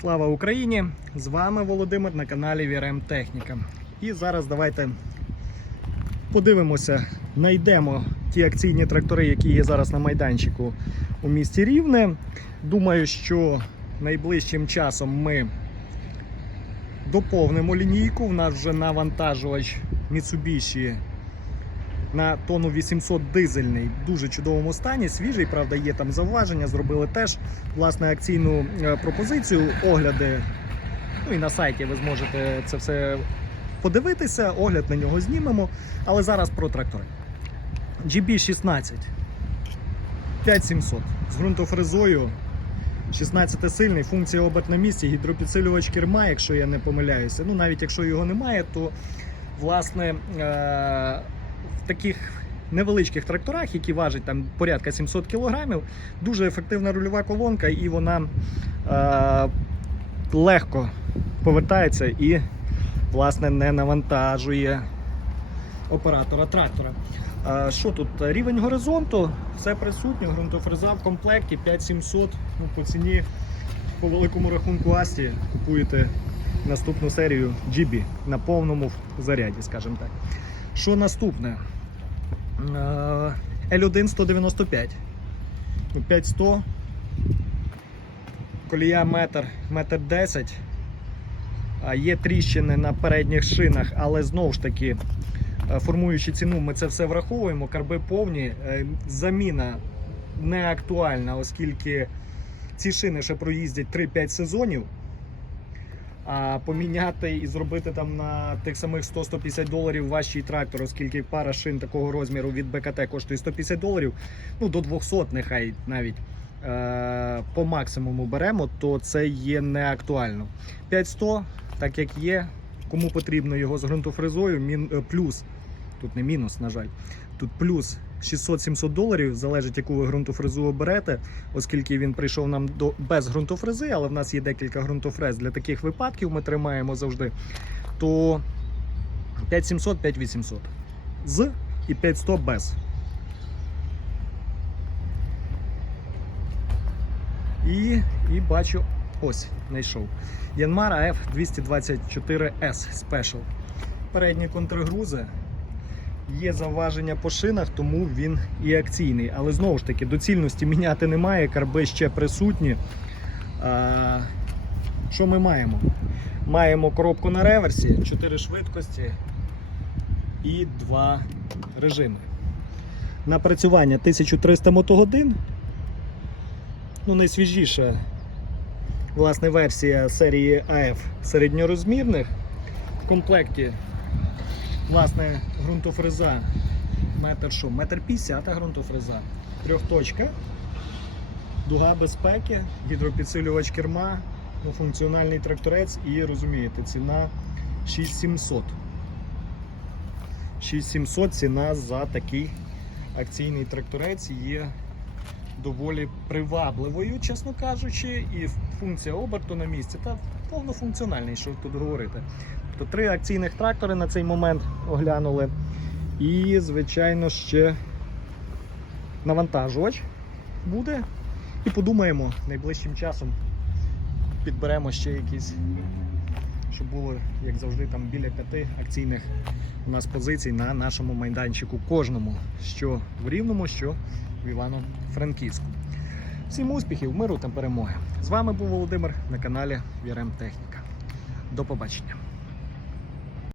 Слава Україні! З вами Володимир на каналі Вірем Техніка. І зараз давайте подивимося, знайдемо ті акційні трактори, які є зараз на майданчику у місті Рівне. Думаю, що найближчим часом ми доповнимо лінійку. У нас вже навантажувач Mitsubishi на тонну 800 дизельний в дуже чудовому стані. Свіжий, правда, є там зауваження. Зробили теж власне акційну е, пропозицію, огляди. Ну і на сайті ви зможете це все подивитися. Огляд на нього знімемо. Але зараз про трактори. GB16 5700 з ґрунтофрезою. 16 сильний, функція оберт на місці, гідропідсилювач керма, якщо я не помиляюся. Ну навіть якщо його немає, то власне е- в таких невеличких тракторах, які важать там порядка 700 кг, дуже ефективна рульова колонка, і вона е- легко повертається і власне не навантажує оператора трактора. Е, Що тут? Рівень горизонту, все присутньо, ґрунтофреза в комплекті 5700 ну, по ціні по великому рахунку Асті купуєте наступну серію GB на повному заряді, скажімо так. Що наступне? Е, L1 195. Ну, 5100. Колія метр, метр 10. Є тріщини на передніх шинах, але знову ж таки, е, формуючи ціну, ми це все враховуємо. Карби повні. Е, Заміна не актуальна, оскільки ці шини ще проїздять 3-5 сезонів. А поміняти і зробити там на тих самих 100-150 доларів важчий трактор, оскільки пара шин такого розміру від БКТ коштує 150 доларів, ну до 200 нехай навіть е- по максимуму беремо, то це є не актуально. 5100, так як є, кому потрібно його з ґрунтофрезою, е, плюс, тут не мінус, на жаль, тут плюс 600-700 доларів, залежить яку ви ґрунтофрезу оберете, оскільки він прийшов нам до без ґрунтофрези, але в нас є декілька ґрунтофрез для таких випадків, ми тримаємо завжди. То 5700, 5800 з і 5100 без. І, і бачу, ось знайшов. Yanmar F224S Special. Передні контргрузи. Є заваження по шинах, тому він і акційний. Але знову ж таки, доцільності міняти немає, карби ще присутні. А, що ми маємо? Маємо коробку на реверсі, 4 швидкості і 2 режими. Напрацювання 1300 мотогодин. Ну, найсвіжіша власне, версія серії AF середньорозмірних. В комплекті власне, ґрунтофреза метр що? Метр 50 ґрунтофреза. Трьохточка, дуга безпеки, гідропідсилювач керма, ну, функціональний тракторець і розумієте, ціна 6700. 6700 ціна за такий акційний тракторець є доволі привабливою, чесно кажучи, і функція оберту на місці та повнофункціональний, що тут говорити. Тобто три акційних трактори на цей момент оглянули. І, звичайно, ще навантажувач буде. І подумаємо, найближчим часом підберемо ще якісь, щоб було, як завжди, там біля п'яти акційних у нас позицій на нашому майданчику кожному, що в Рівному, що в Івано-Франківську. Всім успіхів, миру та перемоги! З вами був Володимир на каналі Вірем Техніка. До побачення.